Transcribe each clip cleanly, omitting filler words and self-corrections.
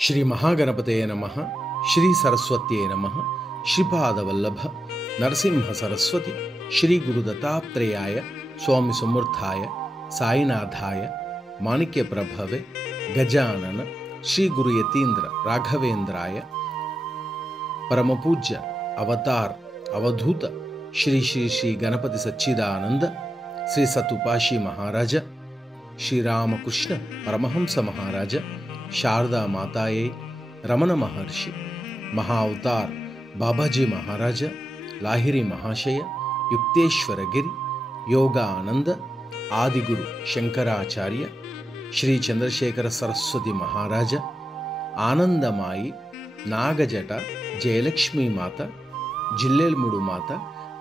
श्री महागणपतये नमः। श्री सरस्वत्यै नमः। श्रीपादवल्लभ नरसिंह सरस्वती श्री गुरुदत्तात्रेयाय स्वामी समर्थाय साईनाथाय माणिक्य प्रभवे गजानन श्री गुरु यतीन्द्र राघवेंद्राय परम पूज्य अवतार अवधूत श्री श्री श्री गणपति सच्चिदानंद श्री सतुपाशी महाराज श्री रामकृष्ण परमहंस महाराज शारदा माताये रमण महर्षि महाअवतार बाबाजी महाराज लाहिरी महाशय युक्तेश्वर गिरी योगानंद आदिगुरु शंकराचार्य श्री चंद्रशेखर सरस्वती महाराज आनंदमाई नागजट जयलक्ष्मी माता जिल्लेलमूडु माता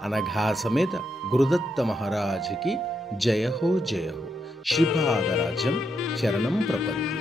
अनघा समेत गुरुदत्त महाराज की जय हो श्रीपादराजं शरणं प्रपद्ये।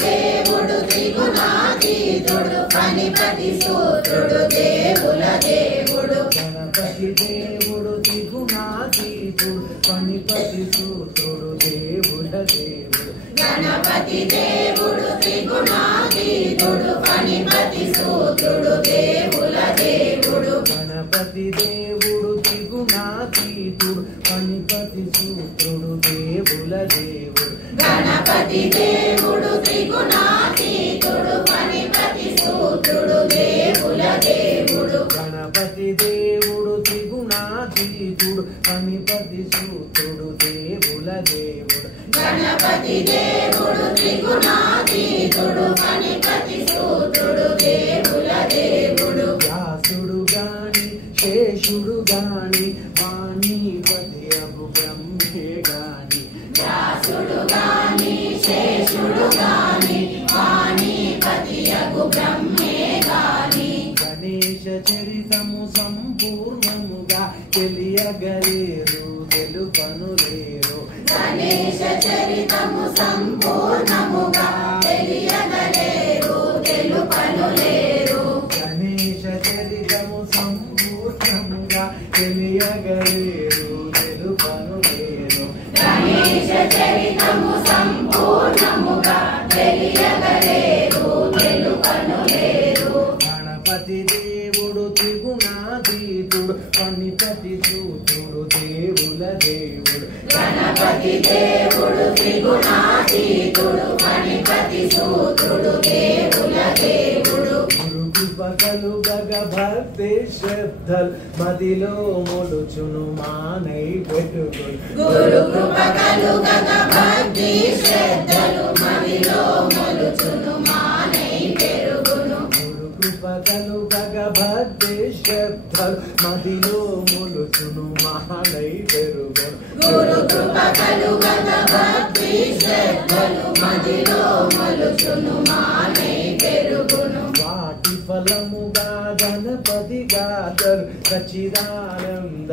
దేవుడు త్రిగుణాతీతుడు పనిపతి సూత్రుడు దేవుల దేవుడు గణపతి దేవుడు త్రిగుణాతీతుడు పనిపతి సూత్రుడు దేవుల దేవుడు గణపతి దేవుడు త్రిగుణాతీతుడు పనిపతి సూత్రుడు దేవుల దేవుడు గణపతి దేవుడు త్రిగుణాతీతుడు పనిపతి సూత్రుడు దేవుల దేవుడు గణపతి దేవుడు త్రిగుణాతీతుడు పనిపతి సూత్రుడు దేవుల దేవుడు గణపతి దేవుడు త్రిగుణాతీతుడు పనిపతి సూత్రుడు దేవుల దేవుడు గణపతి దేవుడు త్రిగుణాతీతుడు పనిపతి సూత్రుడు దేవుల దేవుడు వ్యాసుడు గాని శేషుడు గాని వాణీపతి అగు బ్రహ్మే గాని వ్యాసుడు గాని శేషుడు గాని వాణీపతి అగు బ్రహ్మే గాని గణేశ చరితము సంపూర్ణముగా తెలియగలేరు తెలుపనులేరు గణేశ చరితము సంపూర్ణముగా తెలియగలేరు తెలుపనులేరు గణేశ చరితము సంపూర్ణముగా తెలియగలేరు తెలుపనులేరు గణేశ చరితము సంపూర్ణముగా తెలియగలేరు తెలుపనులేరు గణపతి దేవుడు త్రిగుణాతీతుడు పనిపతి సూత్రుడు దేవుల దేవుడు గణపతి దేవుడు త్రిగుణాతీతుడు పనిపతి సూత్రుడు దేవుల దేవుడు గురు కృపకలు గగ భక్తి శ్రద్ధలు మదిలో మొలుచును మానై పెట్టుకుని గురు కృప కలుగగ భక్తి శ్రద్ధలు మదిలో మొలుచును మానై పెరుగును గురు కృపకలు గగ భక్తి శ్రద్ధలు మదిలో మొలుచును మానై పెరుగును గురు కృప కలుగగ భక్తి శ్రద్ధలు మదిలో మొలుచును మానై పెరుగును వాటి ఫలముగా గణపతి గాతరు సచ్చిదానంద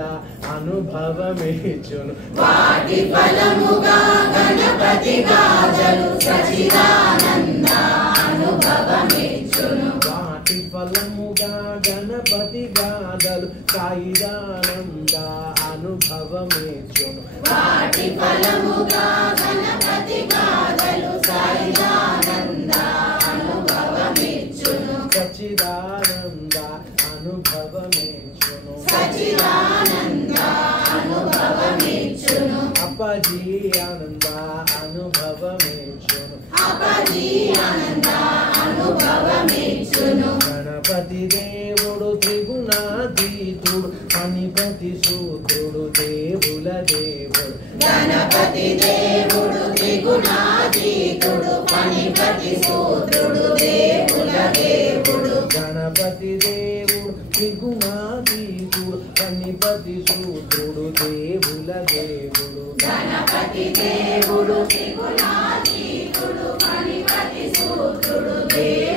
అనుభవమేచును వాటి ఫలముగా గణపతి గాజలు సచిదానంద అనుభవమిచ్చును వాటి ఫలముగా గణపతి గాథలు సాయిదానంద అనుభవమేచును వాటి ఫలముగా గణపతి గాజలు సచిదానంద అనుభవమిచ్చును సచ్చిదానంద అనుభవమేచును సచిదానంద అనుభవమిచ్చును అపజీ ఆనంద అనుభవమేచును అపజీ ఆనంద అనుభవమిచ్చును గణపతి దేవుడు త్రిగుణాతీతుడు పనిపతి సూత్రుడు దేవుల దేవుడు గణపతి దేవుడు త్రిగుణాతీతుడు పనిపతి సూత్రుడు దేవుల దేవుడు గణపతి దేవుడు త్రిగుణాతీతుడు పనిపతి సూత్రుడు దేవుల దేవుడు గణపతి దేవుడు త్రిగుణాతీతుడు పనిపతి సూత్రుడు దేవుల